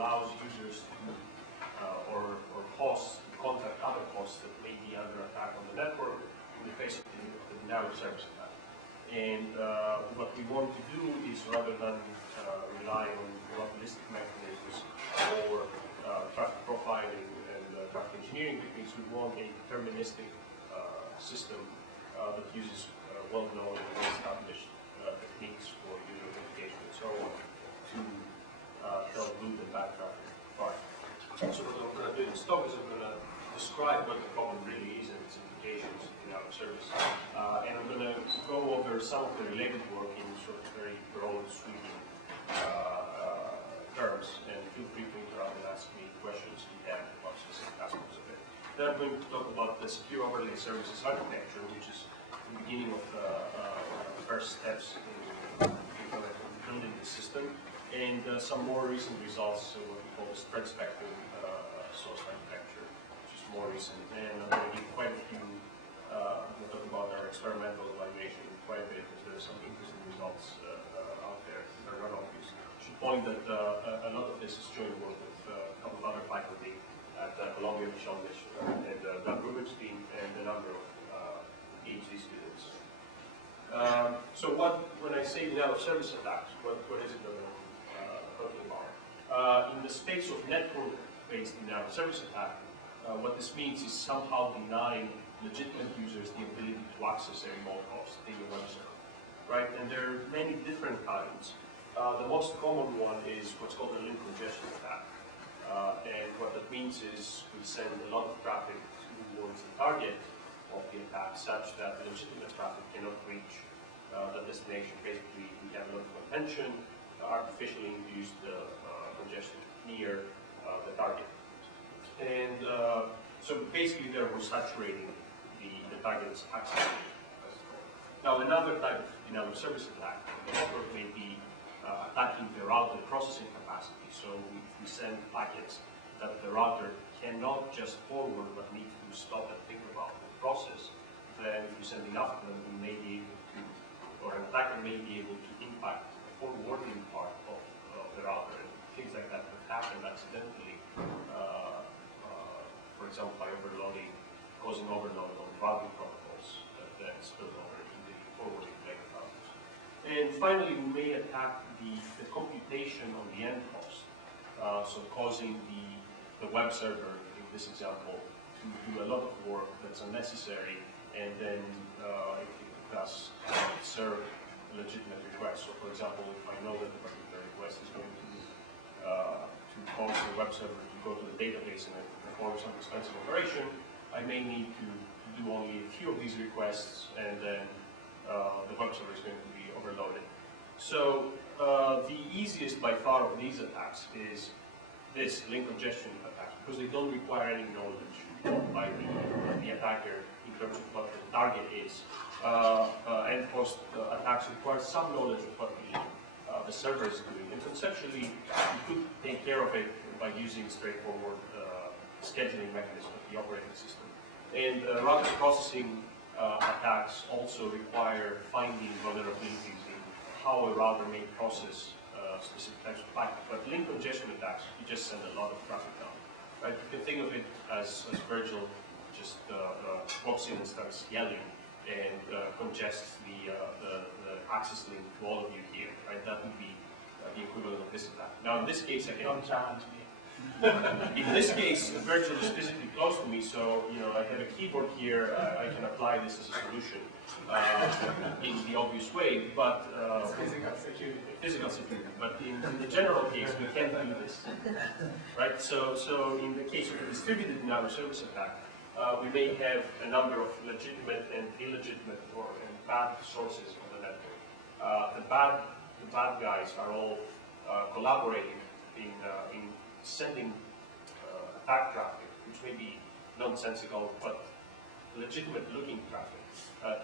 allows users to or hosts to contact other hosts that may be under attack on the network in the face of the denial of service attack. And what we want to do is, rather than rely on probabilistic mechanisms or traffic profiling and traffic engineering techniques, we want a deterministic system that uses well-known and well-established techniques for user authentication and so on to help good and bad traffic apart. So what I'm going to do in this talk is I'm going to describe what the problem really is and its implications in our service. And I'm going to go over some of the related work in sort of very broad, sweeping terms, and feel free to interrupt and ask me questions you have about specific aspects of it. Then I'm going to talk about the secure overlay services architecture, which is the beginning of the first steps in building the system, and some more recent results, what we call the spread spectrum source architecture, which is more recent. And I'm going to give quite a few, we'll talk about our experimental evaluation quite a bit, because there are some interesting results out there that are not obvious. I should point that a lot of this is joint work with a couple of other faculty at Columbia, Michel and Doug Rubenstein, and a number of PhD students. So when I say denial of service attacks, what is it that I'm talking about? In the space of network-based denial of service attack, what this means is somehow denying legitimate users the ability to access a remote host in your web server, right? And there are many different kinds. The most common one is what's called a link congestion attack. And what that means is we send a lot of traffic towards the target of the attack such that the legitimate traffic cannot reach the destination. Basically, we have a lot of contention, artificially induced congestion near the target. And so basically there we're saturating the target's access. Now another type of denial of service attack may be attacking the router processing capacity. So if we send packets that the router cannot just forward but needs to stop and think about the process, then if you send enough of them, we may be able to, or an attacker may be able to impact the forwarding part of the router, and things like that could happen accidentally. For example, by overloading, causing overload on routing protocols that then spill over into the forwarding plane routers. And finally, we may attack the computation on the end host, so causing the web server, in this example, to do a lot of work that's unnecessary, and then it does serve a legitimate request. So, for example, if I know that the particular request is going to cause the web server to go to the database and perform some expensive operation, I may need to do only a few of these requests, and then the web server is going to be overloaded. So the easiest by far of these attacks is this link congestion attack, because they don't require any knowledge by the attacker in terms of what the target is. End host attacks require some knowledge of what the server is doing, and conceptually you could take care of it by using straightforward scheduling mechanism of the operating system. And router processing attacks also require finding vulnerabilities in how a router may process specific types of packets. But link congestion attacks, you just send a lot of traffic down. Right? You can think of it as Virgil just walks in and starts yelling and congests the access link to all of you here. Right? That would be the equivalent of this attack. Now in this case, I can... Don't challenge me. In this case, Virgil is physically close to me, so I have a keyboard here. I can apply this as a solution in the obvious way, but physical security. But in the general case, we can't do this, right? So in the case of a distributed denial of service attack, we may have a number of legitimate and illegitimate and bad sources on the network. The bad guys are all collaborating in sending attack traffic, which may be nonsensical but legitimate looking traffic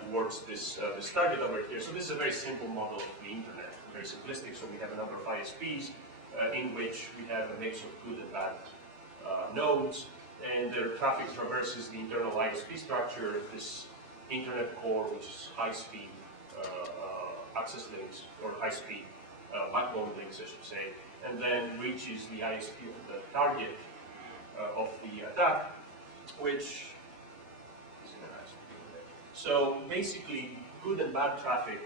towards this target over here. So this is a very simple model of the internet, very simplistic. So we have a number of ISPs in which we have a mix of good and bad nodes, and their traffic traverses the internal ISP structure, this internet core, which is high-speed access links or high-speed backbone links, I should say, and then reaches the ISP of the target of the attack, which is in an ISP. So basically, good and bad traffic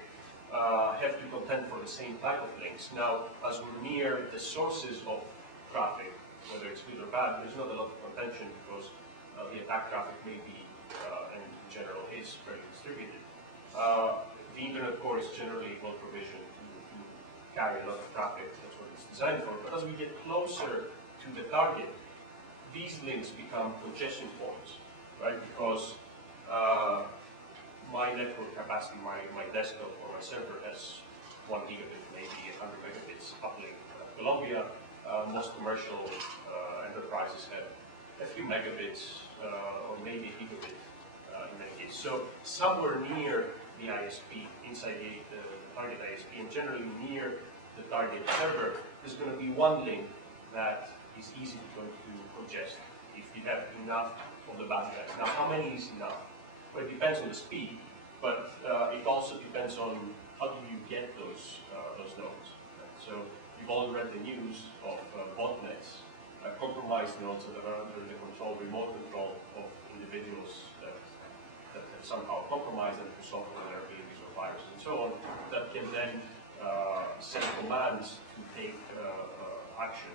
have to contend for the same type of links. Now, as we're near the sources of traffic, whether it's good or bad, there's not a lot of contention because the attack traffic may be, and in general is, fairly distributed. The internet core is generally well provisioned to carry a lot of traffic. That's what it's designed for. But as we get closer to the target, these links become congestion points, right? Because my network capacity, my desktop or my server has 1 gigabit, maybe 100 megabits uplink. Colombia, most commercial enterprises have a few megabits or maybe a gigabit in many cases. So somewhere near the ISP, inside the target ISP, and generally near the target server, there's going to be one link that is easily going to congest if you have enough of the bad guys. Now, how many is enough? Well, it depends on the speed, but it also depends on how do you get those nodes. Right? So you've all read the news of botnets, compromised nodes that are under the control, remote control of individuals that have somehow compromised them through software vulnerabilities or viruses and so on, that can then send commands to take action,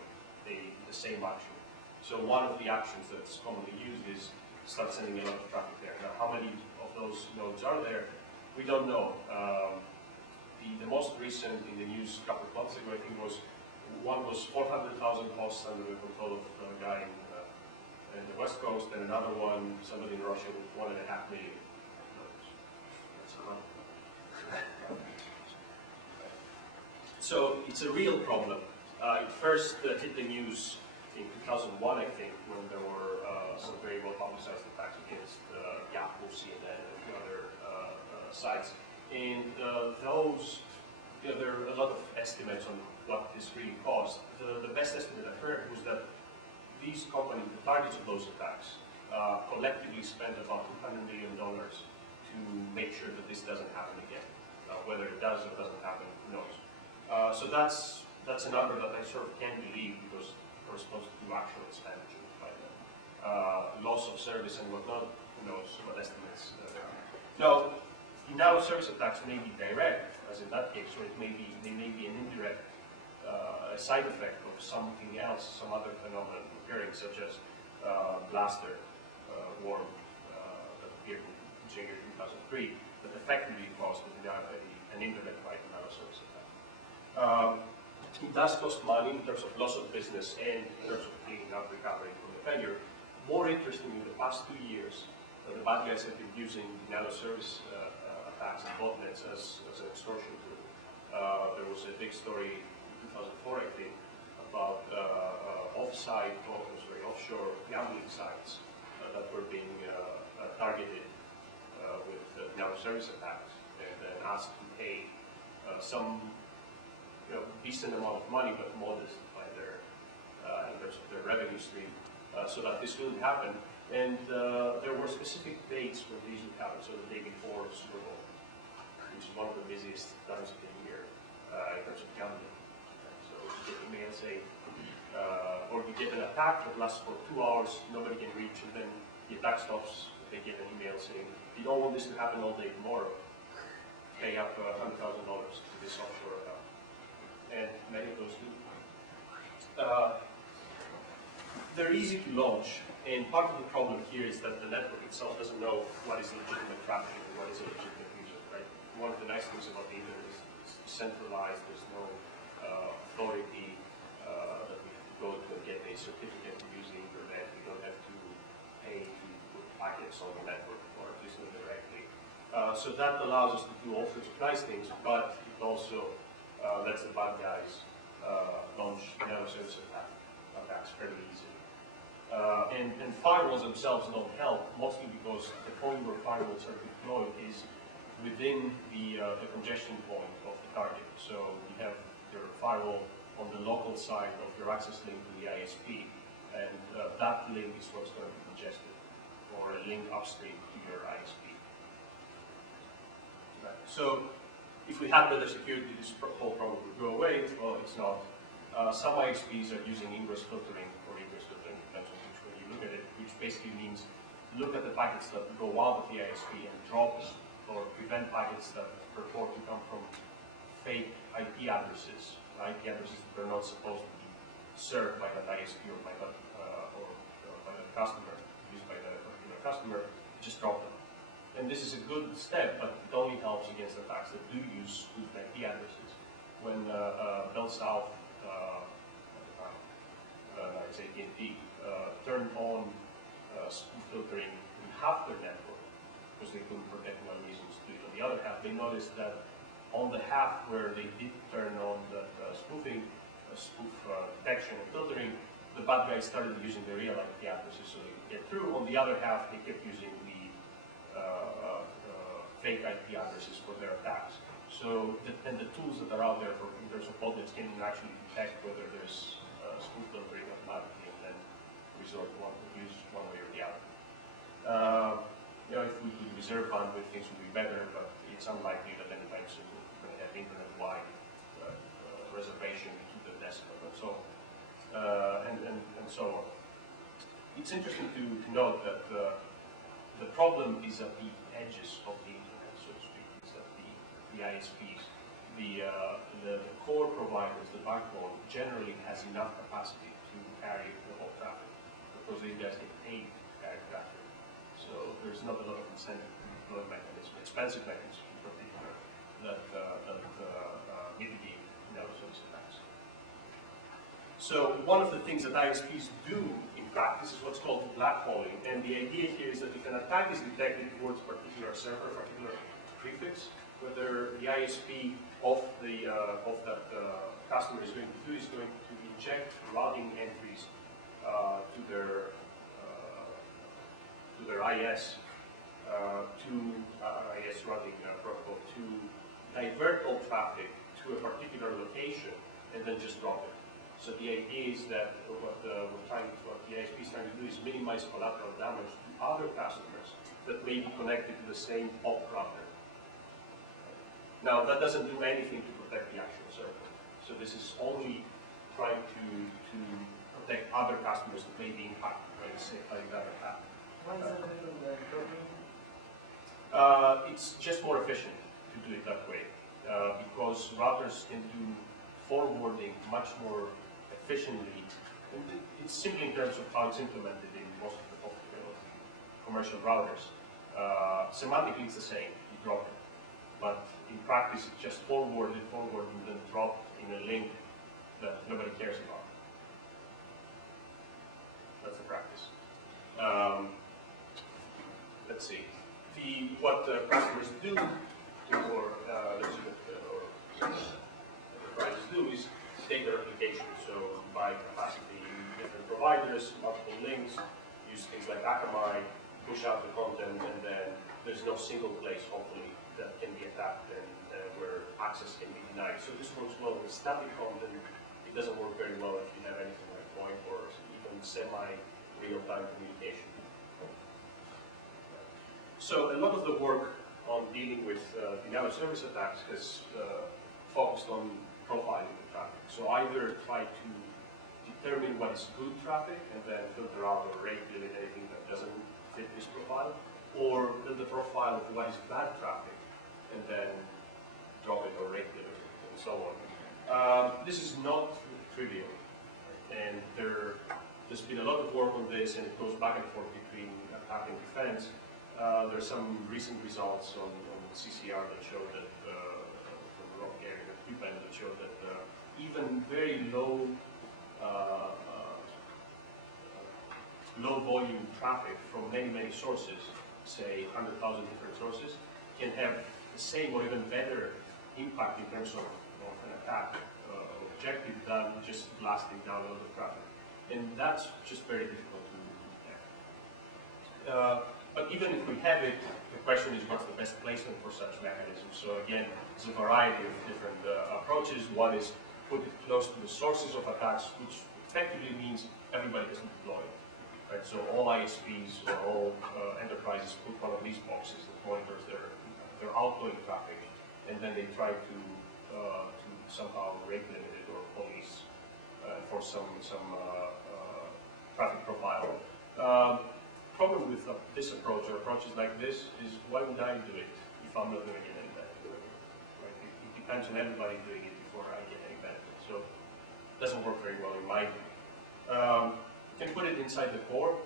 the same action. So one of the actions that's commonly used is start sending a lot of traffic there. Now, how many of those nodes are there? We don't know. The most recent in the news a couple of months ago, I think, one was 400,000 hosts under the control of a guy in the West Coast, and another one, somebody in Russia, with 1.5 million nodes. That's a lot. So it's a real problem. It first hit the news in 2001, I think, when there were some very well publicized attacks against Yahoo, CNN, and a few other sites. And those, there are a lot of estimates on what this really cost. The best estimate I heard was that these companies, the targets of those attacks, collectively spent about $200 million to make sure that this doesn't happen again. Whether it does or doesn't happen, who knows. So that's a number that I sort of can't believe because it corresponds to actual expenditures by them. Loss of service and whatnot, who knows what estimates there are. Now, denial of service attacks may be direct, as in that case, or they may be an indirect side effect of something else, some other phenomenon occurring, such as blaster worm that appeared in January 2003, that effectively caused an indirect denial of service attack. It does cost money in terms of loss of business and in terms of cleaning up, recovery from the failure. More interestingly, in the past 2 years, the bad guys have been using denial of service attacks and botnets as an extortion tool. There was a big story in 2004, I think, about offshore gambling sites that were being targeted with denial of service attacks and then asked to pay some decent amount of money, but modest by their in terms of their revenue stream, so that this wouldn't happen. And there were specific dates when these would happen. So the day before Super Bowl, which is one of the busiest times of the year in terms of gambling. So you get email saying, or you get an attack that lasts for 2 hours, nobody can reach, and then the attack stops. They get an email saying, you don't want this to happen all day tomorrow. Pay up $100,000 to this offshore account. And many of those do. They're easy to launch, and part of the problem here is that the network itself doesn't know what is legitimate traffic and what is a legitimate user, right? One of the nice things about the internet is it's decentralized, there's no authority that we have to go to and get a certificate to use the internet. We don't have to pay to put packets on the network, or at least not directly. So that allows us to do all sorts of nice things, but it also lets the bad guys launch denial of service attacks fairly easily. And firewalls themselves don't help, mostly because the point where firewalls are deployed is within the congestion point of the target. So you have your firewall on the local side of your access link to the ISP, and that link is what's going to be congested, or a link upstream to your ISP. Right. So if we had better security, this whole problem would go away. Well, it's not. Some ISPs are using ingress filtering or egress filtering, depends on which way you look at it, which basically means look at the packets that go out of the ISP and drop them, or prevent packets that purport to come from fake IP addresses that are not supposed to be served by that ISP or by that customer, used by the particular customer, just drop them. And this is a good step, but it only helps against attacks that do use spoofed IP addresses. When Bell South, it's AT&T, turned on spoof filtering in half their network, because they couldn't for technical reasons do it. On the other half, they noticed that on the half where they did turn on the spoofing, spoof detection and filtering, the bad guys started using the real IP addresses so they could get through. On the other half, they kept using the fake IP addresses for their attacks. So, and the tools that are out there for in terms of botnets can actually detect whether there's spoof filtering automatically and then resort to use one way or the other. If we could reserve bandwidth, things would be better, but it's unlikely that anytime soon we're going to have internet-wide reservation to the desktop and so on. And so on. It's interesting to note that the problem is at the edges of the internet, so to speak. It's that the ISPs, the core providers, the backbone, generally has enough capacity to carry the whole traffic because these guys get paid to carry traffic. So there's not a lot of incentive to deploy mechanisms, expensive mechanisms in particular, that mitigate service attacks. So one of the things that ISPs do in practice is what's called blackballing, and the idea here is that if an attack is detected towards a particular server, a particular prefix, whether the ISP of that customer is going to do is going to inject routing entries to their IS IS routing protocol to divert all traffic to a particular location and then just drop it. So the idea is that what the ISP is trying to do is minimize collateral damage to other customers that may be connected to the same POP router. Now that doesn't do anything to protect the actual server. So this is only trying to protect other customers that may be impacted by that attack. Why is that different than dropping? It's just more efficient to do it that way because routers can do forwarding much more efficiently. It's simply in terms of how it's implemented in most of the commercial routers. Semantically, it's the same. You drop it, but in practice, it's just forward and then dropped in a link that nobody cares about. That's the practice. Let's see. What customers do, or enterprises do, is take their application. So buy capacity, different providers, multiple links, use things like Akamai, push out the content, and then there's no single place, hopefully, that can be attacked and where access can be denied. So this works well with static content. It doesn't work very well if you have anything like VoIP or even semi-real-time communication. So a lot of the work on dealing with denial of service attacks has focused on profiling the traffic. So either try to determine what is good traffic and then filter out or rate limit anything that doesn't fit this profile, or build a profile of what is bad traffic and then drop it or rate limit it and so on. This is not trivial, and there's been a lot of work on this, and it goes back and forth between attack and defense. There's some recent results on CCR that show that, from Rob Gary and QPen, that show that even very low volume traffic from many sources, say 100,000 different sources, can have the same or even better impact in terms of an attack objective than just blasting down a lot of traffic. And that's just very difficult to detect. But even if we have it, the question is what's the best placement for such mechanisms. So again, there's a variety of different approaches. One is put it close to the sources of attacks, which effectively means everybody has to deploy it. Right? So all ISPs or all enterprises put one of these boxes that monitors their outgoing traffic and then they try to somehow rate limit it or police for some traffic profile. Problem with this approach or approaches like this is, why would I do it if I'm not going to get any benefit? Right? It depends on everybody doing it before I get any benefit. So it doesn't work very well in my view. You can put it inside the core,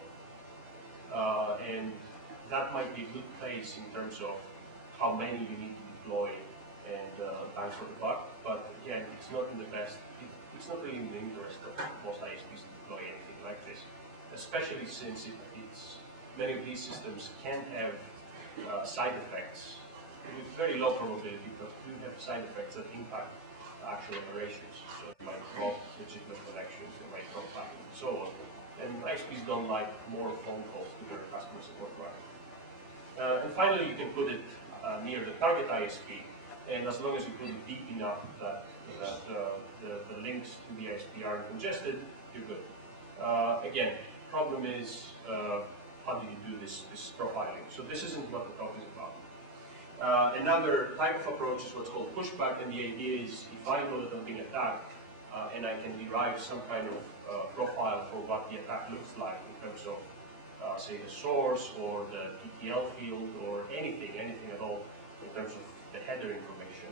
and that might be a good place in terms of how many you need to deploy and bang for the buck. But again, it's not in the best. It's not really in the interest of most ISPs to deploy anything like this, especially since many of these systems can have side effects with very low probability, but do have side effects that impact actual operations. So you might drop legitimate connections, you might drop packets, and so on. And ISPs don't like more phone calls to their customer support provider. And finally, you can put it near the target ISP, and as long as you put it deep enough that the links to the ISP aren't congested, you're good. Again, problem is, how do you do this profiling? So this isn't what the talk is about. Another type of approach is what's called pushback, and the idea is, if I know that I'm being attacked, and I can derive some kind of profile for what the attack looks like in terms of, say, the source or the TTL field or anything at all in terms of the header information,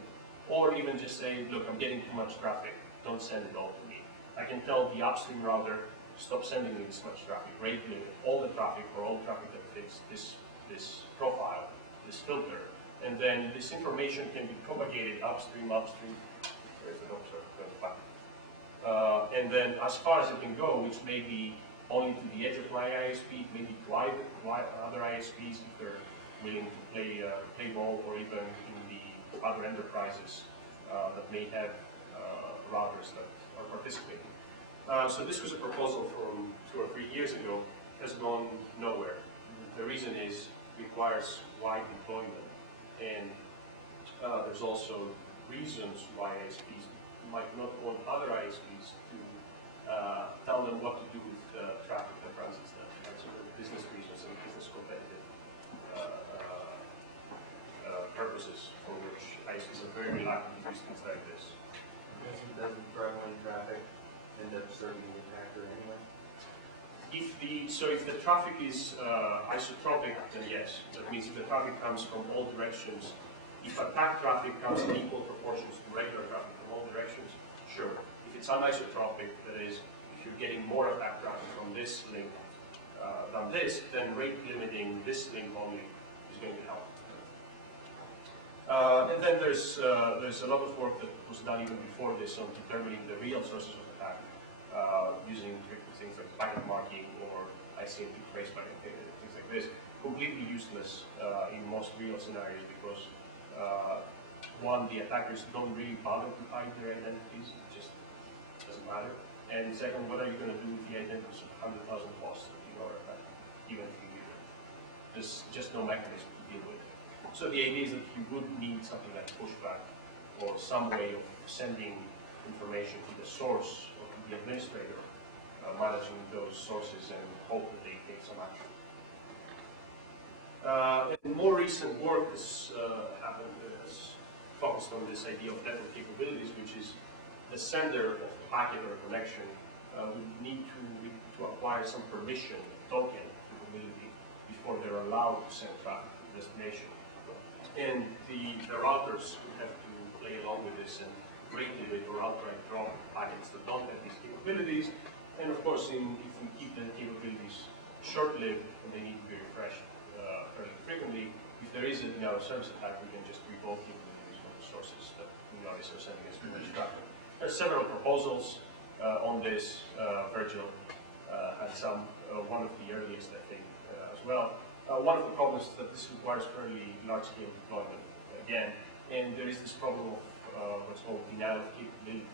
or even just say, look, I'm getting too much traffic, don't send it all to me. I can tell the upstream router, stop sending me this much traffic, rate limit all the traffic or all traffic that fits this profile, this filter, and then this information can be propagated upstream. Where's the sorry, going back. And then as far as it can go, which may be only to the edge of my ISP, maybe to other ISPs if they're willing to play ball, or even in the other enterprises that may have routers that are participating. So this was a proposal from 2 or 3 years ago, has gone nowhere. The reason is it requires wide deployment, and there's also reasons why ISPs might not want other ISPs to tell them what to do with traffic that transits them. Right? So business reasons and business competitive purposes for which ISPs are very reluctant to use things like this. Doesn't traveling traffic end up serving the attacker anyway? If the traffic is isotropic, then yes. That means if the traffic comes from all directions, if attack traffic comes in equal proportions to regular traffic from all directions, sure. If it's anisotropic, that is, if you're getting more attack traffic from this link than this, then rate limiting this link only is going to help. And then there's a lot of work that was done even before this on determining the real sources of attack using things like packet marking or ICMP trace packet, things like this. Completely useless in most real scenarios because one, the attackers don't really bother to hide their identities, it just doesn't matter. And second, what are you going to do with the identities of 100,000 hosts that you are attacking, even if you do it? There's just no mechanism to deal with. So the idea is that you would need something like pushback or some way of sending information to the source or to the administrator managing those sources and hope that they take some action. And more recent work has focused on this idea of network capabilities, which is the sender of the packet or connection would need to acquire some permission, token capability, before they're allowed to send traffic to the destination. And the routers would have to play along with this and rate limit or outright drop packets that don't have these capabilities. And of course, if we keep the capabilities short-lived and they need to be refreshed fairly frequently, if there is a service attack, we can just revoke capabilities from the sources that we notice are sending us too much traffic. There are several proposals on this. Virgil had some, one of the earliest, I think, as well. One of the problems is that this requires fairly large-scale deployment, again, and there is this problem of what's called denial of capability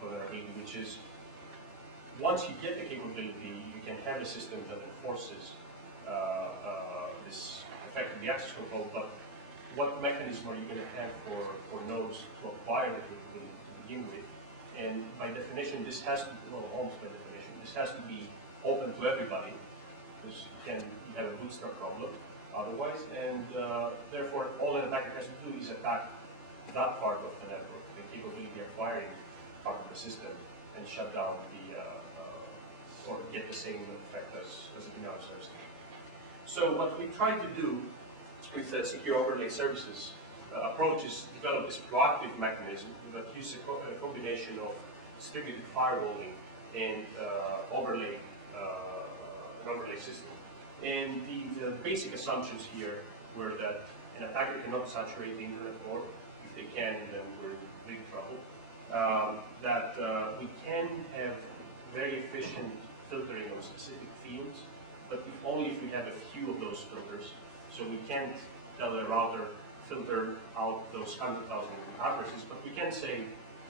vulnerability, which is once you get the capability, you can have a system that enforces this effectively access control, but what mechanism are you going to have for nodes to acquire the capability to begin with? And by definition, this has to, well, almost by definition, this has to be open to everybody, because you have a bootstrap problem. otherwise, and therefore all an attacker has to do is attack that part of the network, the capability acquiring part of the system, and shut down the, or get the same effect as a denial of service. So what we try to do with the secure overlay services approach is develop this proactive mechanism that uses a combination of distributed firewalling and overlay system. And the basic assumptions here were that an attacker cannot saturate the internet more. If they can, then we're in big trouble. That we can have very efficient filtering on specific fields, but only if we have a few of those filters. So we can't tell a router filter out those 100,000 addresses, but we can say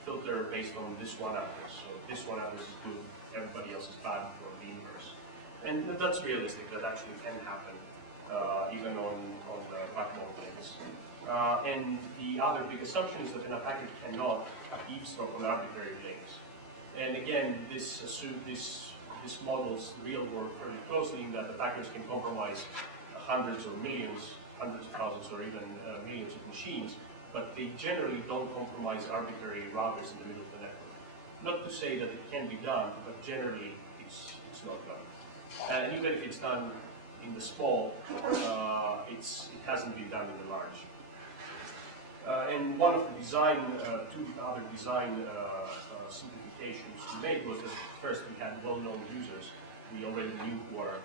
filter based on this one address. So this one address is good, everybody else is bad, or the inverse. And that's realistic, that actually can happen, even on the backbone links. And the other big assumption is that an attacker cannot eavesdrop on arbitrary links. And again, this models the real world fairly closely in that attackers can compromise hundreds or millions, hundreds of thousands, or even millions of machines, but they generally don't compromise arbitrary routers in the middle of the network. Not to say that it can be done, but generally it's not done. And even if it's done in the small, it hasn't been done in the large. And one of the design, two other design simplifications we made was that first we had well-known users. We already knew who our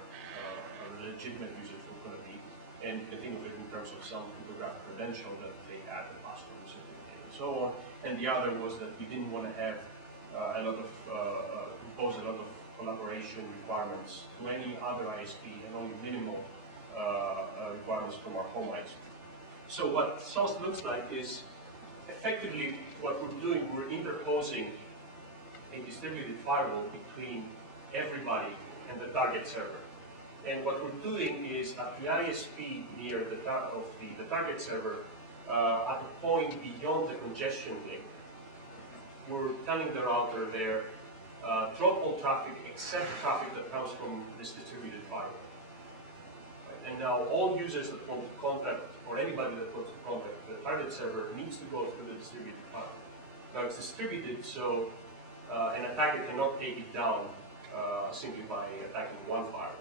legitimate users were going to be, and you think of it in terms of some cryptographic credential that they had, a password, certificate, and so on. And the other was that we didn't want to have impose a lot of collaboration requirements to any other ISP, and only minimal requirements from our home ISP. So what SOS looks like is effectively what we're doing, we're interposing a distributed firewall between everybody and the target server. And what we're doing is at the ISP near the target server, at a point beyond the congestion link, we're telling the router there, drop all traffic except traffic that comes from this distributed firewall. Right? And now all users that want to contact, or anybody that wants to contact the target server, needs to go through the distributed firewall. Now it's distributed, so an attacker cannot take it down simply by attacking one firewall.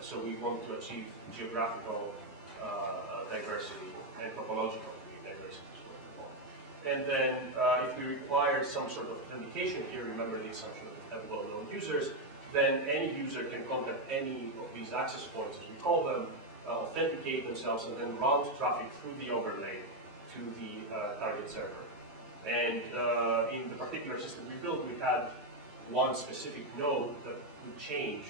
So we want to achieve geographical diversity and topological diversity as well. And then if we require some sort of authentication here, remember the assumption that we have well-known users, then any user can contact any of these access points, as we call them, authenticate themselves, and then route traffic through the overlay to the target server. And in the particular system we built, we had one specific node that would change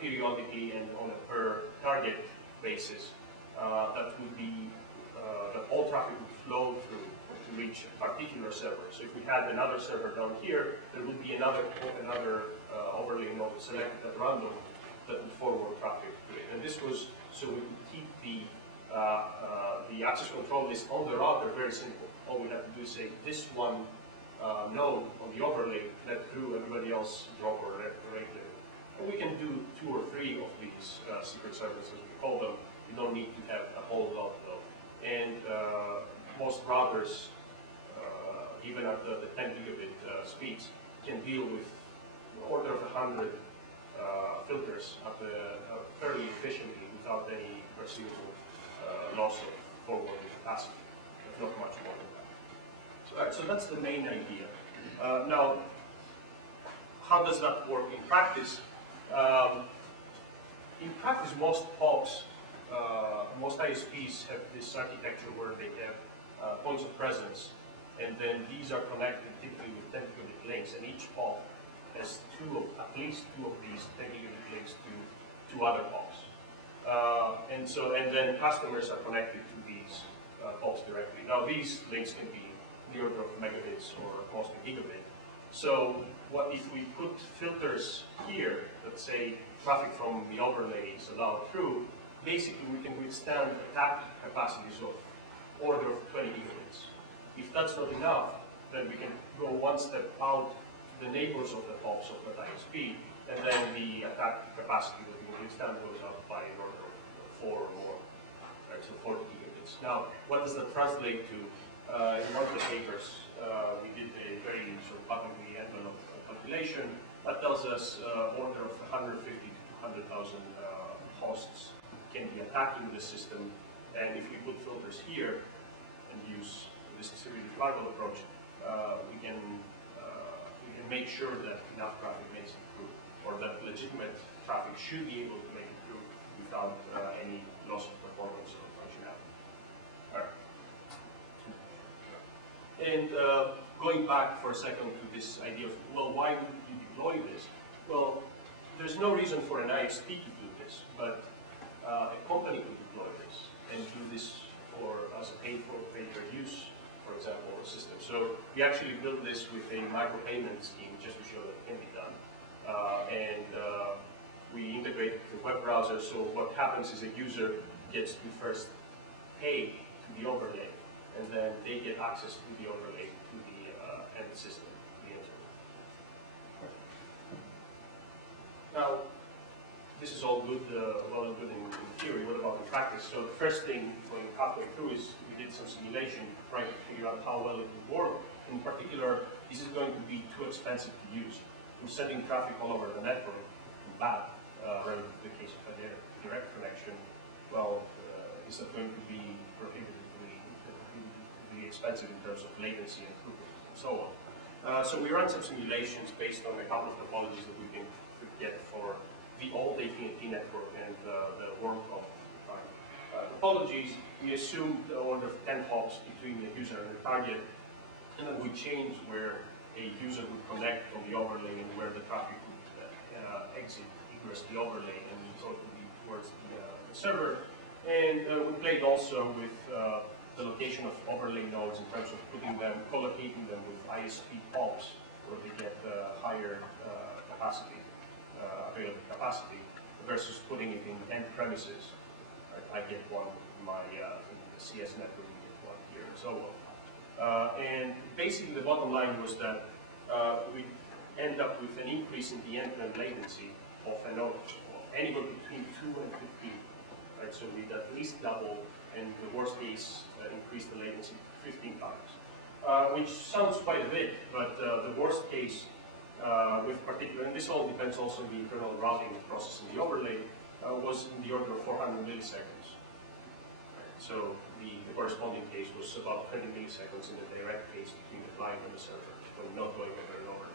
periodically and on a per target basis. That would be that all traffic would flow through to reach a particular server. So if we had another server down here, there would be another overlay node selected at random that would forward traffic to it. And this was so we could keep the access control list on the router very simple. All we have to do is say this one node on the overlay let through, everybody else drop or regulate. And we can do 2 or 3 of these secret services, we call them. You don't need to have a whole lot though. And most routers, even at the 10 gigabit speeds, can deal with order of 100 filters fairly efficiently without any perceivable loss of forwarding capacity. Not much more than that. So that's the main idea. Now, how does that work in practice? In practice, most POPs, most ISPs have this architecture where they have points of presence, and then these are connected typically with 10 gigabit links, and each POP has at least two of these 10 gigabit links to other POPs. And then customers are connected to these POPs directly. Now these links can be the order of megabits or mostly gigabit. So what if we put filters here that say traffic from the overlay is allowed through, basically we can withstand attack capacities of order of 20 gigabits. If that's not enough, then we can go one step out to the neighbors of the POPs of that ISP, and then the attack capacity that we can withstand goes up by an order of 4 or more. so 40 gigabits. Now, what does that translate to? In one of the papers, we did a very sort of bottom-ly envelope calculation that tells us order of 150 to 200,000 hosts can be attacking the system, and if we put filters here and use this distributed firewall approach, we can make sure that enough traffic makes it through, or that legitimate traffic should be able to make it through without any loss of performance or functionality. All right. And going back for a second to this idea of, well, why would we deploy this? Well, there's no reason for an ISP to do this, but a company could deploy this and do this as a pay-per-use, for example, system. So we actually built this with a micropayment scheme just to show that it can be done. We integrate the web browser, so what happens is a user gets to first pay to the overlay, and then they get access to the overlay to the end system, the internet. Now, this is all good, well and good in theory. What about in practice? So the first thing, going halfway through, is we did some simulation trying to figure out how well it would work. In particular, this is going to be too expensive to use. We're sending traffic all over the network, bad, relative to the case of a direct connection. Well, is that going to be prohibitively expensive in terms of latency and throughput and so on? So we ran some simulations based on a couple of topologies that we think could get for the old AT&T network and the WorldCom topologies. We assumed the order of 10 hops between the user and the target, and then we changed where a user would connect on the overlay and where the traffic would exit, egress the overlay, and so it would be towards the server. And we played also with the location of overlay nodes in terms of putting them, collocating them with ISP POPs, where they get higher capacity, available capacity, versus putting it in end premises. I get one in my the CS network, we get one here, and so on. And basically, the bottom line was that we end up with an increase in the end-to-end latency of a node, anywhere between 2 and 15. Right? So we'd at least double, and the worst case, increase the latency 15 times, which sounds quite a bit, but the worst case, with particular, and this all depends also on the internal routing process in the overlay, was in the order of 400 milliseconds. Right? So the corresponding case was about 20 milliseconds in the direct case between the client and the server, when not going over and over.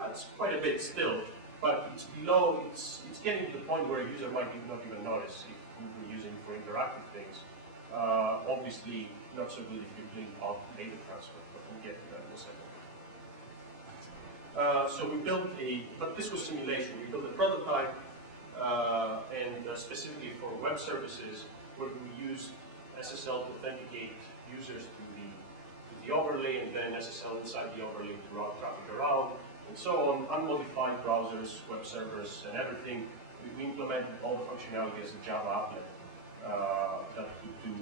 That's quite a bit still, but it's below, it's getting to the point where a user might not even notice if you're using it for interactive things. Obviously, not so good if you're doing bulk data transfer, but we'll get to that in a second. So we built but this was simulation. We built a prototype, and specifically for web services, where we used SSL to authenticate users to the overlay, and then SSL inside the overlay to route traffic around, and so on. Unmodified browsers, web servers, and everything. We implemented all the functionality as a Java applet that could do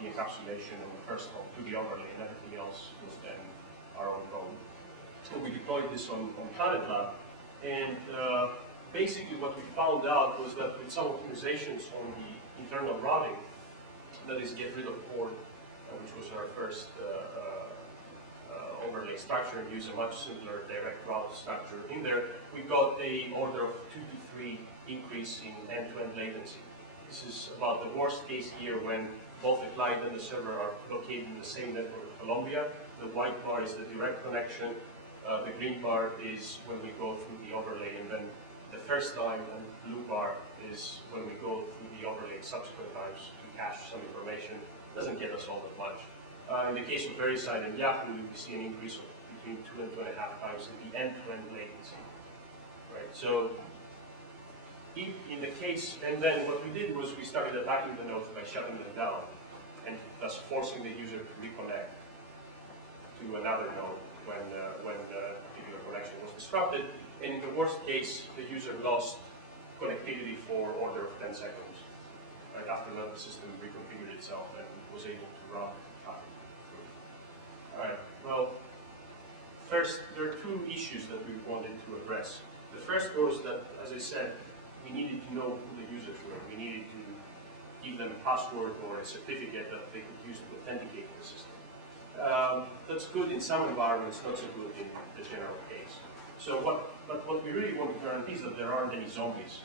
the encapsulation on the first hop to the overlay, and everything else was then our own code. So we deployed this on Planet Lab, and basically what we found out was that with some optimizations on the internal routing, that is get rid of port, which was our first overlay structure, and use a much simpler direct route structure in there, we got a order of 2 to 3 increase in end-to-end latency. This is about the worst case here when both the client and the server are located in the same network of Colombia. The white bar is the direct connection. The green bar is when we go through the overlay, and then the first line and blue bar is when we go through the overlay subsequent times to cache some information. It doesn't get us all that much. In the case of VeriSign and Yahoo, we see an increase of between 2 and 2.5 times in the end-to-end latency. Right. So in the case, and then what we did was we started attacking the nodes by shutting them down, and thus forcing the user to reconnect to another node when the particular connection was disrupted. And in the worst case, the user lost connectivity for order of 10 seconds. Right after that, the system reconfigured itself and was able to route traffic through. All right. Well, first, there are 2 issues that we wanted to address. The first was that, as I said, we needed to know who the users were. We needed to give them a password or a certificate that they could use to authenticate the system. That's good in some environments, not so good in the general case. So but what we really want to guarantee is that there aren't any zombies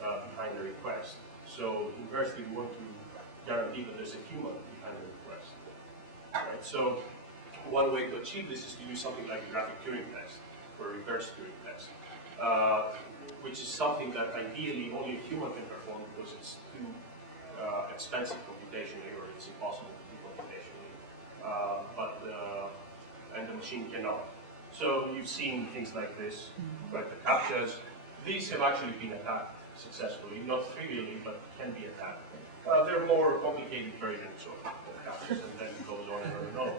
behind the request. So inversely, we want to guarantee that there's a human behind the request. Right? So one way to achieve this is to use something like a graphic Turing test or a reverse Turing test, which is something that ideally only a human can perform because it's too expensive computationally, or it's impossible to do computationally. And the machine cannot. So you've seen things like this, like the CAPTCHAs. These have actually been attacked successfully, not trivially, but can be attacked. They're more complicated versions of CAPTCHAs, and then it goes on and on.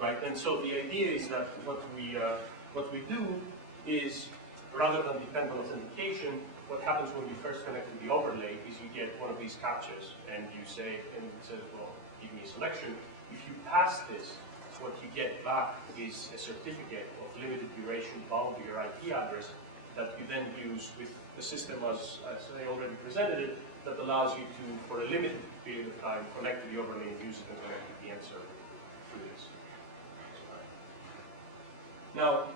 Right? And so the idea is that what we do is, rather than depend on authentication, what happens when you first connect to the overlay is you get one of these CAPTCHAs, and you say, and it says, well, give me a selection. If you pass this, what you get back is a certificate of limited duration bound to your IP address that you then use with the system as I already presented it, that allows you to, for a limited period of time, connect to the overlay and use it and connect to the end server through this. Now,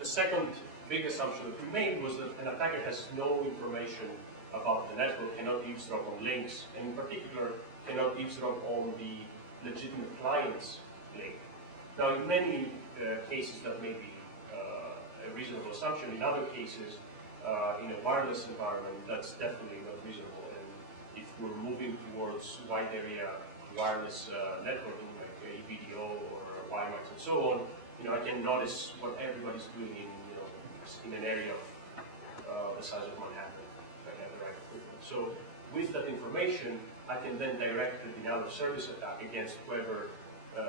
the second big assumption that we made was that an attacker has no information about the network, cannot eavesdrop on links, and in particular, cannot eavesdrop on the legitimate client's link. Now, in many cases, that may be a reasonable assumption. In other cases, in a wireless environment, that's definitely not reasonable. And if we're moving towards wide area wireless networking, like EVDO or WiMAX and so on, I can notice what everybody's doing in an area of the size of Manhattan, if I have the right equipment. So with that information, I can then direct the denial of service attack against whoever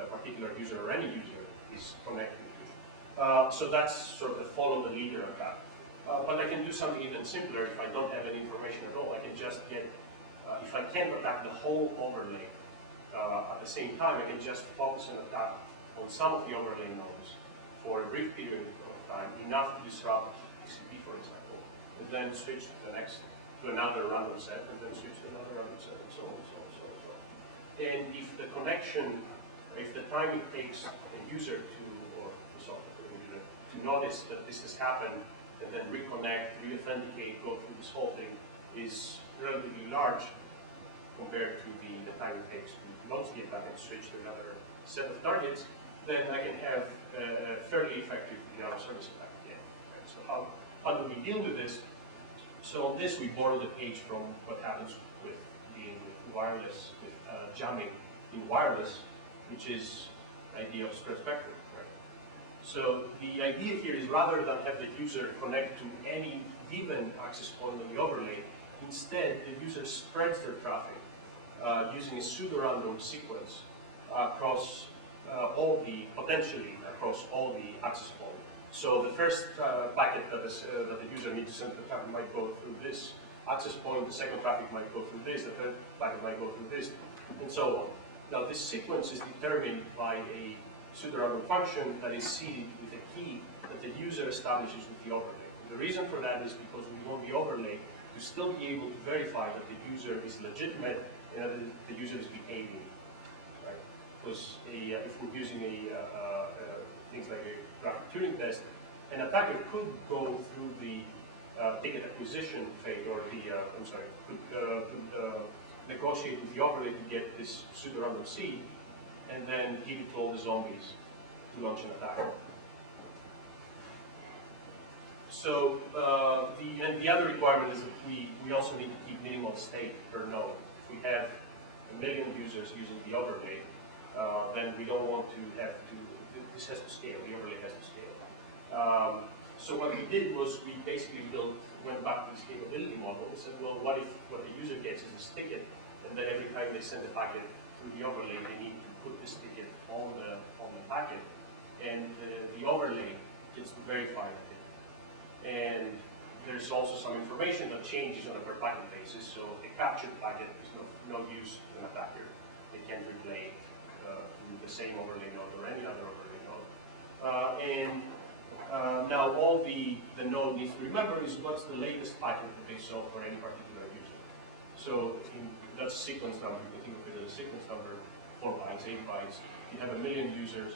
particular user or any user is connected to. So that's sort of the follow the leader attack. But I can do something even simpler if I don't have any information at all. I can just get, if I can't attack the whole overlay at the same time, I can just focus an attack on some of the overlay nodes for a brief period of time, enough to disrupt TCP, for example, and then switch to the next, to another random set, and then switch to another random set, and so on, so on, so on, so on. And if the connection, if the time it takes a user to, or the software for the user, to notice that this has happened, and then reconnect, re-authenticate, go through this whole thing, is relatively large compared to the time it takes to launch the attack and switch to another set of targets, then I can have a fairly effective denial of service attack again. Right? So how do we deal with this? So on this, we borrowed a page from what happens with dealing with wireless, with jamming in wireless, which is the idea of spread spectrum. Right? So the idea here is, rather than have the user connect to any given access point on the overlay, instead the user spreads their traffic using a pseudo-random sequence across potentially across all the access points. So the first packet that the user needs to send to the traffic might go through this access point, the second traffic might go through this, the third packet might go through this, and so on. Now this sequence is determined by a pseudo-random function that is seeded with a key that the user establishes with the overlay. The reason for that is because we want the overlay to still be able to verify that the user is legitimate and that the user is behaving. Because if we're using things like a graphic Turing test, an attacker could go through the ticket acquisition phase, or could negotiate with the overlay to get this pseudo-random seed, and then give it to all the zombies to launch an attack. So the other requirement is that we also need to keep minimal state per node. If we have 1 million users using the overlay, then we don't want to have to, this has to scale, the overlay has to scale. So what we did was we basically went back to the scalability model and said, well, what if what the user gets is this ticket, and then every time they send a packet through the overlay, they need to put this ticket on the packet, and the overlay gets to verify the ticket. And there's also some information that changes on a per packet basis, so a captured packet is no use to an attacker. They can't replay the same overlay node or any other overlay node. Now all the node needs to remember is what's the latest packet that they saw for any particular user. So that's a sequence number. You can think of it as a sequence number, 4 bytes, 8 bytes. You have 1 million users,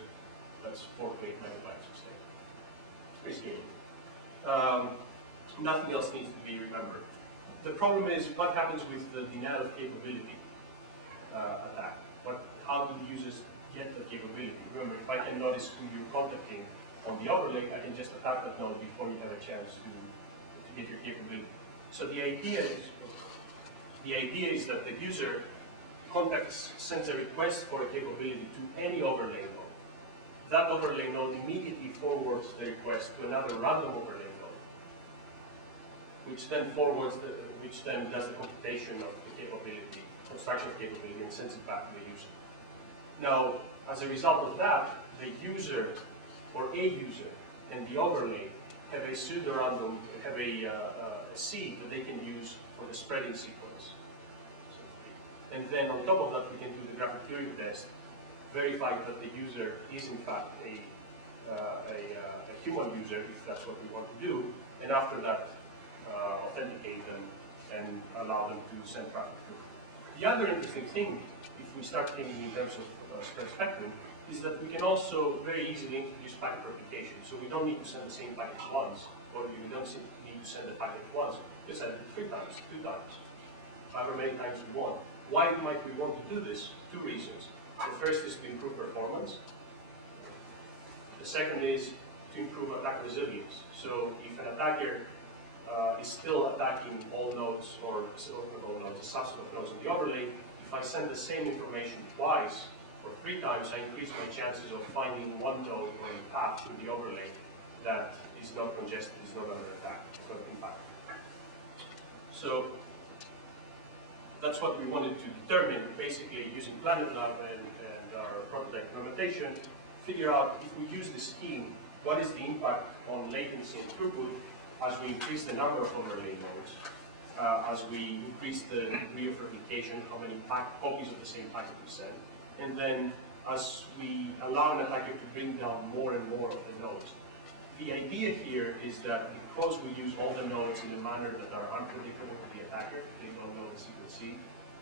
that's 4 to 8 megabytes of state. It's pretty scalable. Nothing else needs to be remembered. The problem is what happens with the denial of capability attack. How do the users get the capability? Remember, if I can notice who you're contacting on the overlay, I can just attack that node before you have a chance to get your capability. So the idea is that the user sends a request for a capability to any overlay node. That overlay node immediately forwards the request to another random overlay node, which then does the computation of the capability, construction of capability, and sends it back to the user. Now, as a result of that, the user or a user and the overlay have a pseudo-random, have a seed that they can use for the spreading sequence, so to speak. And then on top of that, we can do the graphic Turing test, verify that the user is in fact a human user, if that's what we want to do, and after that, authenticate them and allow them to send traffic through. The other interesting thing, if we start thinking in terms of spread spectrum, is that we can also very easily introduce packet replication. So we don't need to send the same packet once, or we don't need to send the packet once. We send it 3 times, 2 times, however many times we want. Why might we want to do this? 2 reasons. The first is to improve performance. The second is to improve attack resilience. So if an attacker is still attacking all nodes, or not all nodes, a subset of nodes in the overlay, if I send the same information twice or 3 times, I increase my chances of finding one node or a path through the overlay that is not congested, is not under attack, is not impacted. So that's what we wanted to determine, basically using PlanetLab and our prototype implementation, figure out if we use this scheme, what is the impact on latency and throughput as we increase the number of overlay nodes, as we increase the degree of replication, how many copies of the same packet we send, and then as we allow an attacker to bring down more and more of the nodes. The idea here is that because we use all the nodes in a manner that are unpredictable to the attacker, they don't know the sequence,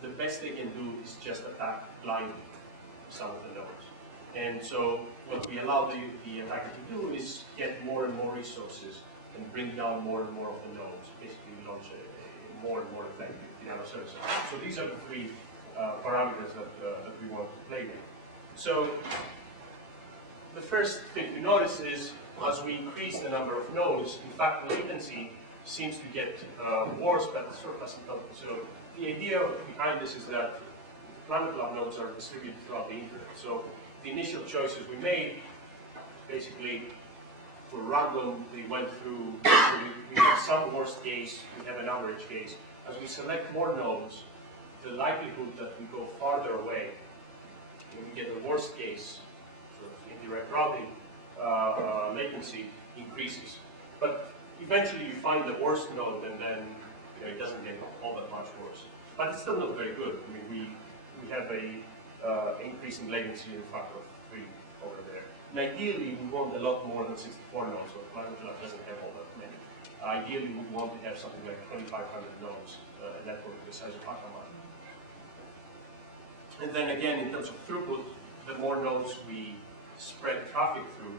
the best they can do is just attack blindly some of the nodes. And so what we allow the attacker to do is get more and more resources and bring down more and more of the nodes, basically launch a more and more effective denial of service. So these are the 3 parameters that we want to play with. So the first thing to notice is as we increase the number of nodes, in fact, latency seems to get worse, but sort of asymptotic. So the idea behind this is that PlanetLab nodes are distributed throughout the internet. So the initial choices we made, basically, were random. They went through, we have some worst case, we have an average case. As we select more nodes, the likelihood that we go farther away, when we get the worst case, sort of indirect routing, latency increases. But eventually you find the worst node and then it doesn't get all that much worse. But it's still not very good. I mean, we have a increase in latency in factor of 3 over there. And ideally, we want a lot more than 64 nodes, so PlanetLab doesn't have all that many. Ideally, we want to have something like 2,500 nodes, a network the size of Akamai. And then again, in terms of throughput, the more nodes we spread traffic through,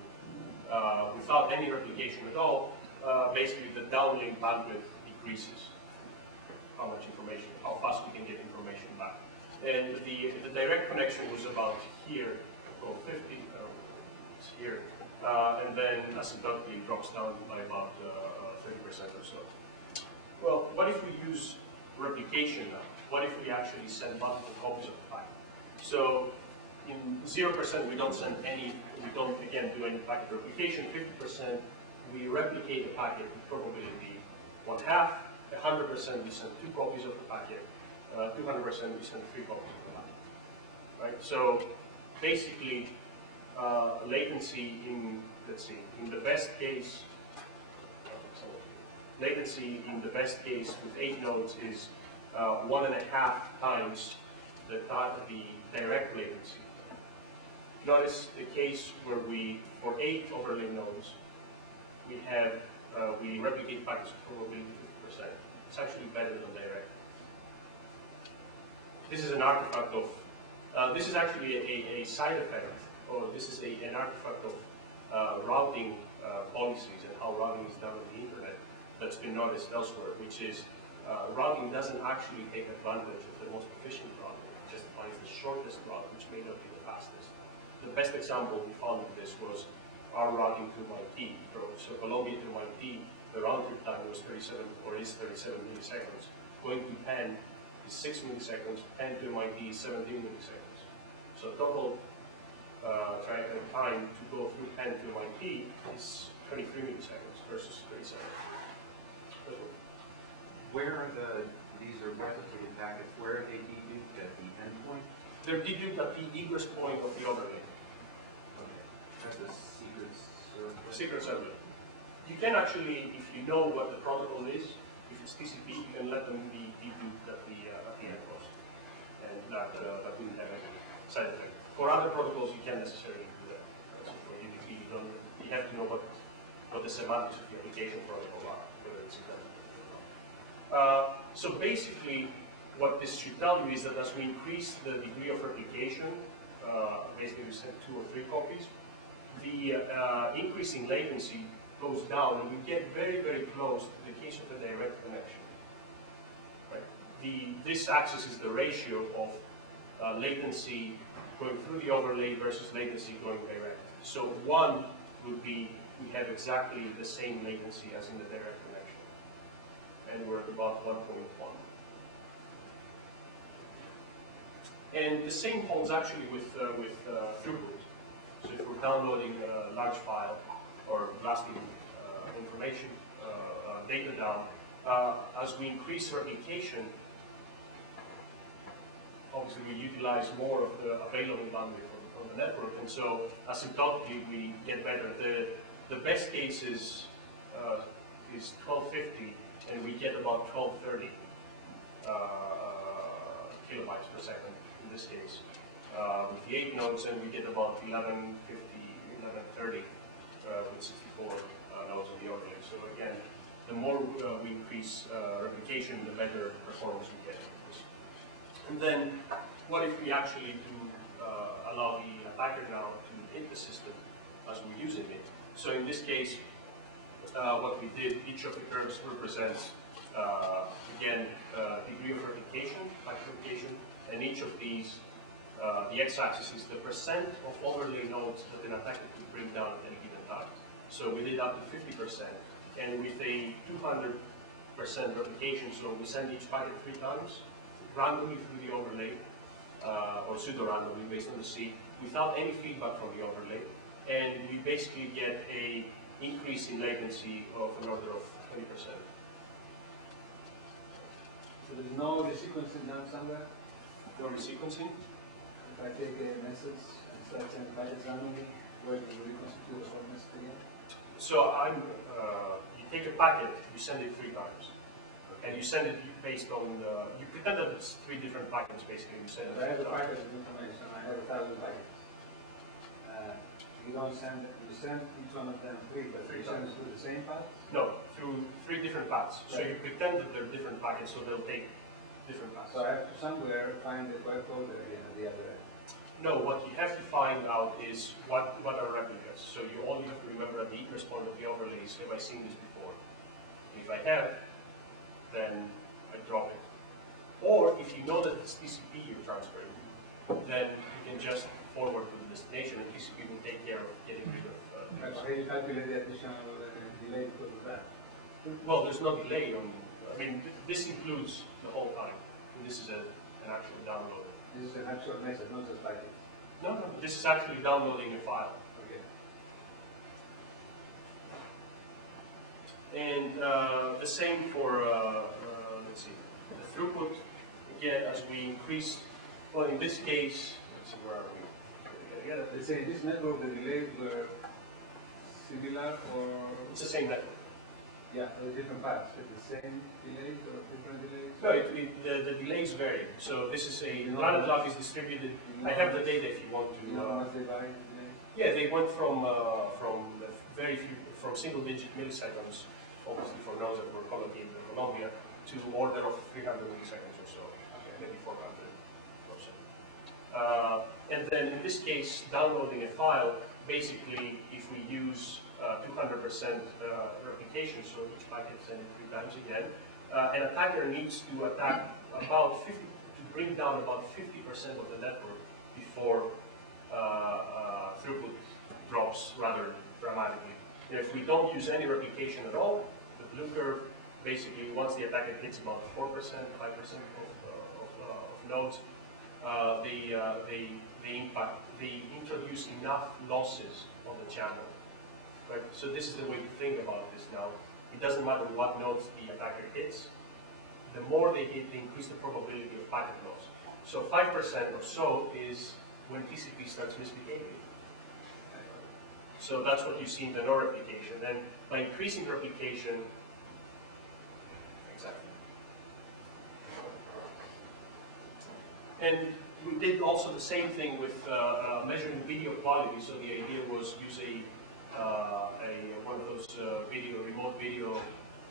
without any replication at all, basically the downlink bandwidth decreases. How much information, how fast we can get information back. And the direct connection was about here, 1250, it's here, and then asymptotically drops down by about 30% or so. Well, what if we use replication now? What if we actually send multiple copies of the packet? So in 0% we don't send any, we don't again do any packet replication. 50% we replicate the packet with probability 1/2. 100% we send 2 copies of the packet. 200% we send 3 copies of the packet. Right? So basically, latency in, let's see, in the best case, latency in the best case with 8 nodes is 1.5 times the direct latency. Notice the case where we, for 8 overlay nodes, we have we replicate packets with probability 50%. It's actually better than direct. this is an artifact of, this is actually a side effect, or this is an artifact of routing policies and how routing is done on the internet that's been noticed elsewhere, which is routing doesn't actually take advantage of the most efficient routing. It just finds the shortest route, which may not be the fastest. The best example we found of this was our routing to MIT. So Colombia to MIT, the round trip time was 37, or is 37 milliseconds. Going to Penn is 6 milliseconds, Penn to MIT is 17 milliseconds. So total time to go through Penn to MIT is 23 milliseconds versus 37. Where are these are replicated packets, where are they deduped at the endpoint? They're deduped at the egress point of the overlay. Okay, that's a secret servlet. Secret servlet. You can actually, if you know what the protocol is, if it's TCP, you can let them be deduped at the endpoint, and that wouldn't have any side effect. For other protocols, you can't necessarily do that. So for UDP, you have to know what the semantics of the application protocol are, whether it's implemented or not. So basically, what this should tell you is that as we increase the degree of replication, basically we send 2 or 3 copies, the increase in latency goes down, and we get very, very close to the case of a direct connection. Right? This axis is the ratio of latency going through the overlay versus latency going direct. So 1 would be, we have exactly the same latency as in the direct connection. And we're at about 1.1. And the same holds actually with throughput. So if we're downloading a large file or blasting information, data down, as we increase replication, obviously we utilize more of the available bandwidth on the network, and so asymptotically we get better. The best case is 1250, and we get about 1230 kilobytes per second in this case. With the 8 nodes, and we get about 1150, 1130 with 64 nodes on the overlay. So again, the more we increase replication, the better performance we get. And then, what if we actually do allow the attacker now to hit the system as we're using it? So in this case, what we did, each of the curves represents, again, degree of replication, replication, and each of these, the x-axis is the percent of overlay nodes that an attacker could bring down at any given time. So we did up to 50%, and with a 200% replication, so we send each packet 3 times, randomly through the overlay, or pseudo-randomly based on the seed, without any feedback from the overlay, and we basically get a increase in latency of an order of 20%. So there's no resequencing done somewhere? No resequencing? If I take a message and start sending bytes randomly, where do you reconstitute the whole message again? So you take a packet, you send it 3 times. And you send it based on, you pretend that it's 3 different packets basically. You send it I have a packet of information, I have 1,000 packets. You don't send, you send each one of them 3, but you send it through the same path? No, through 3 different paths. So Right. you pretend that they're different packets, so they'll take different paths. So I have to somewhere find the correct order again at the other end. No, what you have to find out is what are replicas. So you only have to remember at the egress point of the overlays, have I seen this before? If I have, then I drop it. Or if you know that it's TCP you're transferring, then you can just forward to the destination, and TCP will take care of getting rid of How do you calculate the additional delay because of that? Well, there's no delay on, I mean, this includes the whole time. And this is an actual download. This is an actual message, not just packet. No, this is actually downloading a file. Okay. And the same for, let's see, the throughput. Again, as we increase, well, in this case, let's see, where are we? Let's say in this network the delays were similar or... It's the same network. Yeah, or different paths, with the same delays or different delays? No, the delays vary. So this is a, planet log is distributed. I have the data if you want to. You know how much they vary, the delays? Yeah, they went from very few, from single-digit milliseconds, obviously for nodes that were collocated in Colombia, to order of 300 milliseconds or so, okay, maybe 400. And then in this case, downloading a file, basically, if we use 200% replication, so each packet is sent 3 times again, an attacker needs to attack about 50, to bring down about 50% of the network before throughput drops rather dramatically. And if we don't use any replication at all, the blue curve, basically, once the attacker hits about 4%, 5% of nodes, they introduce enough losses on the channel. Right? So this is the way to think about this now. It doesn't matter what nodes the attacker hits. The more they hit, they increase the probability of packet loss. So 5% or so is when TCP starts misbehaving. So that's what you see in the no replication. And by increasing replication, exactly. And we did also the same thing with measuring video quality. So the idea was use one of those remote video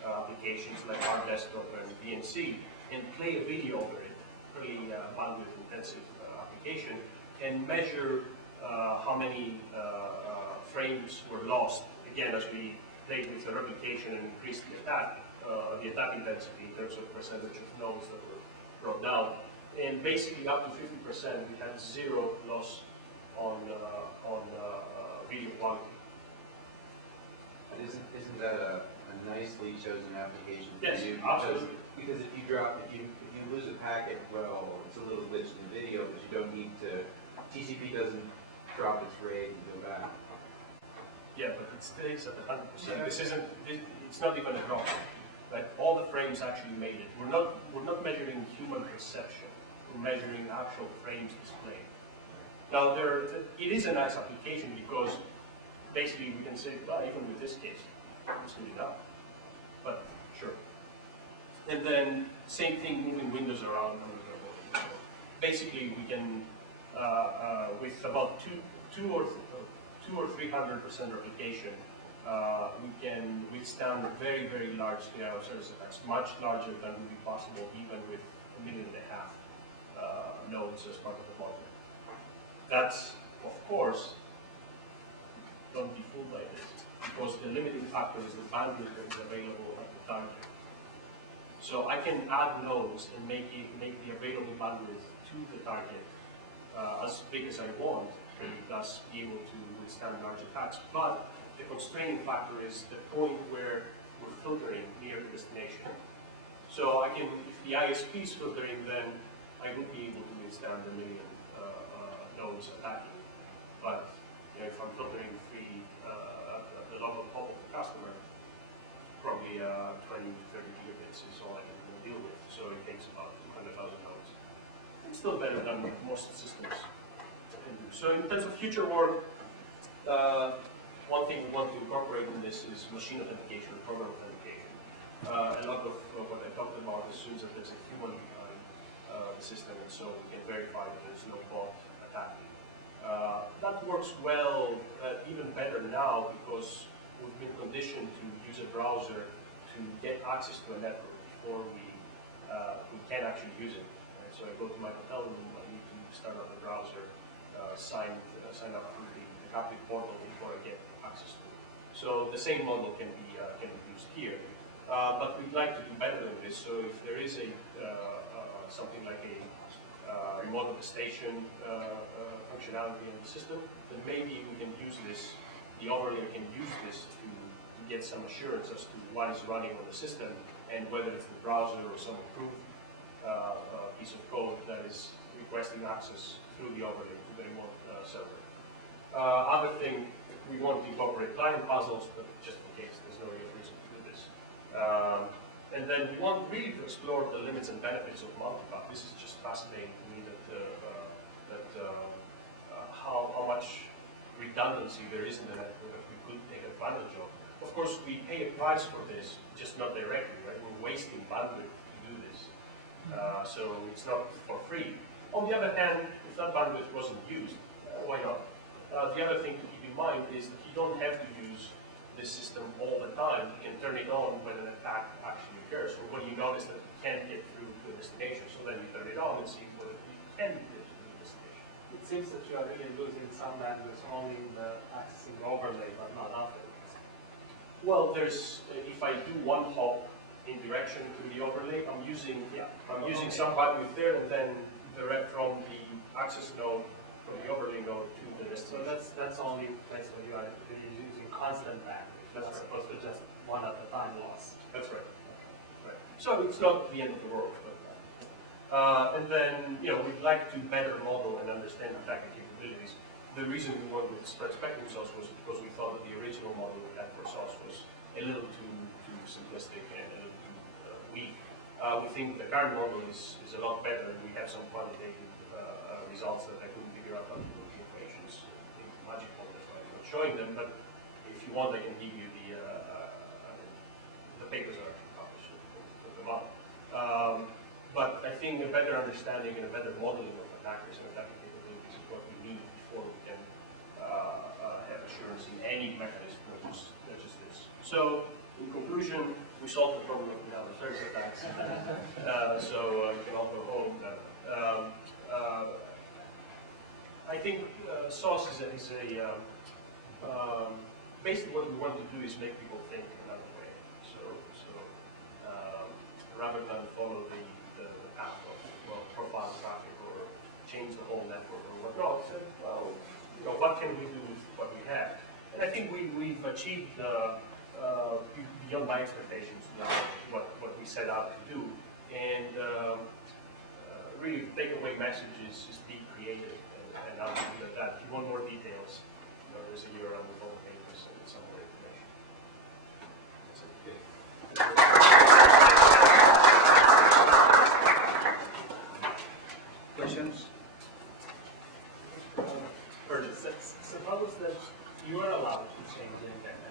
applications like our desktop and VNC, and play a video over it, pretty bandwidth intensive application, and measure how many frames were lost. Again, as we played with the replication and increased the attack intensity in terms of percentage of nodes that were brought down. And basically up to 50%, we had 0 loss on video quality. And isn't that a nicely chosen application for Yes, you? absolutely. Because if you lose a packet, well, it's a little glitch in the video, but you don't need to. TCP doesn't drop its RAID and go back. Yeah, but it stays at 100%. This isn't. It's not even a drop. Like all the frames actually made it. We're not measuring human perception. We're measuring actual frames displayed. Now, it is a nice application because basically we can say, well, even with this case, it's good enough. But sure. And then same thing, moving windows around. Basically, we can with about 200 or 300% replication, we can withstand very, very large scale service attacks, much larger than would be possible even with 1.5 million nodes as part of the model. That's, of course, don't be fooled by this, because the limiting factor is the bandwidth that is available at the target. So I can add nodes and make the available bandwidth to the target as big as I want, and thus be able to withstand large attacks. But the constraining factor is the point where we're filtering near the destination. So I can, if the ISP is filtering, then I would be able to withstand 1 million nodes attacking. But if I'm filtering 3 at the local pop of the customer, probably 20 to 30 gigabits is all I can deal with. So it takes about 200,000 nodes. It's still better than most systems can do. So in terms of future work, one thing we want to incorporate in this is machine authentication, program authentication. A lot of what I talked about assumes that there's a human behind the system, and so we can verify that there's no bot attacking. That works well, even better now, because we've been conditioned to use a browser to get access to a network before we can actually use it. Right? So I go to my hotel room, I need to start up the browser, sign up through the Captive portal before I get access to it. So the same model can be used here. But we'd like to do better than this. So if there is something like a remote attestation functionality in the system, then maybe we can use this, the overlay can use this to get some assurance as to what is running on the system and whether it's the browser or some approved piece of code that is requesting access through the overlay to the remote server. Other thing, we want to incorporate client puzzles, but just in case, there's no real reason to do this. And then we want really to explore the limits and benefits of multipath. This is just fascinating to me that how much redundancy there is in the network that we could take advantage of. Of course, we pay a price for this, just not directly, right? We're wasting bandwidth to do this. So it's not for free. On the other hand, if that bandwidth wasn't used, why not? The other thing to keep in mind is that you don't have to use this system all the time. You can turn it on when an attack actually occurs, or when you notice that you can't get through to a destination. So then you turn it on and see whether you can get to the destination. seems that you are really losing some bandwidth only in the accessing overlay, but not afterwards. Well, there's, if I do one hop in direction to the overlay, I'm using some bandwidth there, and then direct from the access node, from the overlay node to the So destination. that's only place where you are really using constant bandwidth, as opposed to just one at a time loss. That's right. Right. So it's not the end of the world. But, and then, we'd like to better model and understand the packet capabilities. The reason we went with spread spectrum sauce was because we thought that the original model we had for sauce was a little too simplistic and a little too weak. We think the current model is a lot better. We have some quantitative results that I couldn't figure out how to do the equations in magical. That's why I'm not showing them. But if you want, I can give you the papers are actually published. Put them up. But I think a better understanding and a better modeling of attackers and attacking capabilities is what we need before we can have assurance in any mechanism, not just this. So, in conclusion, we solved the problem of the service attacks. So we can all go home. I think sauce is basically what we want to do is make people think another way. So rather than follow the path of profile traffic or change the whole network or whatnot, said, well, what can we do with what we have? And I think we've achieved beyond my expectations now what we set out to do. And really, the takeaway message is be creative, and I'll leave it at that. If you want more details, there's a year around with all the papers and some more information. Questions? Suppose that you are allowed to change the intent